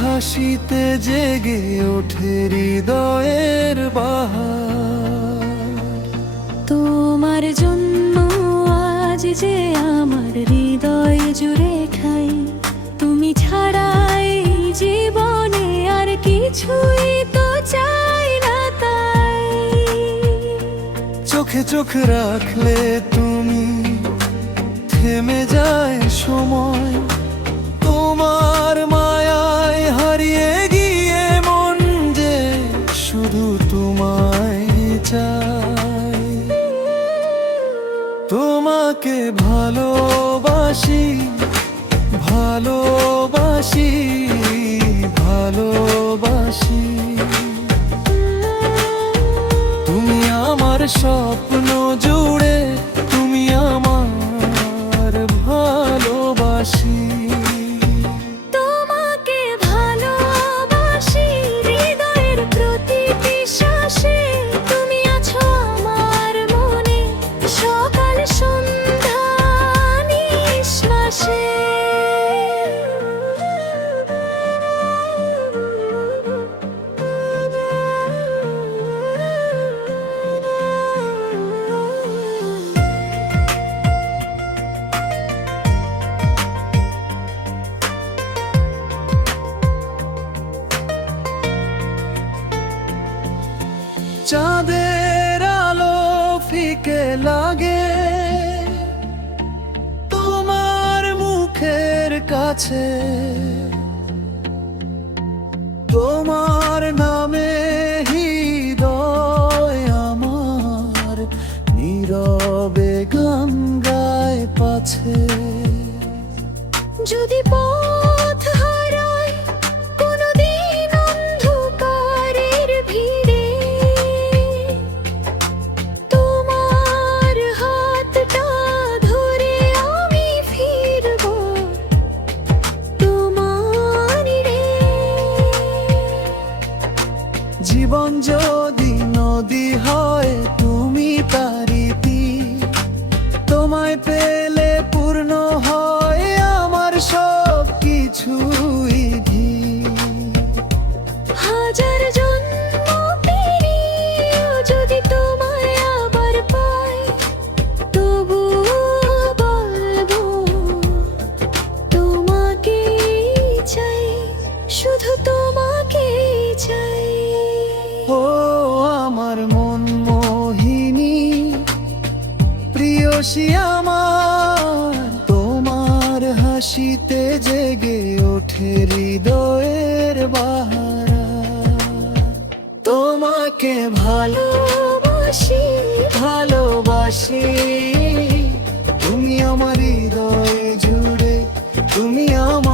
হাসিতে জেগে ওঠে হৃদয়ের বাহার। তোমার জন্য আজ যে আমার হৃদয় জুড়ে ঠাই, তুমি ছাড়াই জীবনে আর কিছুই তো চাই না তাই। চোখে চোখ রাখলে তুমি থেমে যায় সময়, তোমার মায়ায় হারিয়ে গিয়ে মন যে শুধু তোমায় চাই। তোমাকে ভালোবাসি ভালোবাসি ভালোবাসি, তুমি আমার স্বপ্ন জুড়ে, তুমি আমার ভালোবাসি। তোমাকে ভালোবাসি হৃদয়ের প্রতিটি শ্বাসে, তুমি আছো আমার মনে সকাল সন্ধ্যা নিঃশ্বাসে। চাঁদের আলো ফিকে লাগে তোমার মুখের কাছে, তোমার নামে হৃদয় আমার নীরবে গান গায় পাছে। যদি পথ হারাই কোনদিন অন্ধকারের ভিড়ে, তোমার হাতটা ধরে আমি ফিরব তোমারই রে। জীবন যদি নদী হয় তুমি তারি তীর, তোমায় পেলে পূর্ণ হয় আমার সব কিছুই ধীর। হাজার জন্ম পেরিয়েও যদি তোমায় আবার পাই, তবু বলবো তোমাকেই চাই, শুধু তোমাকেই চাই। ও আমার মন মোহিনী প্রিয়সী আমার, তোমার হাসিতে জেগে ওঠে হৃদয়ের বাহারা। তোমাকে ভালোবাসি ভালোবাসি, তুমি আমার হৃদয়ে জুড়ে, তুমি আমার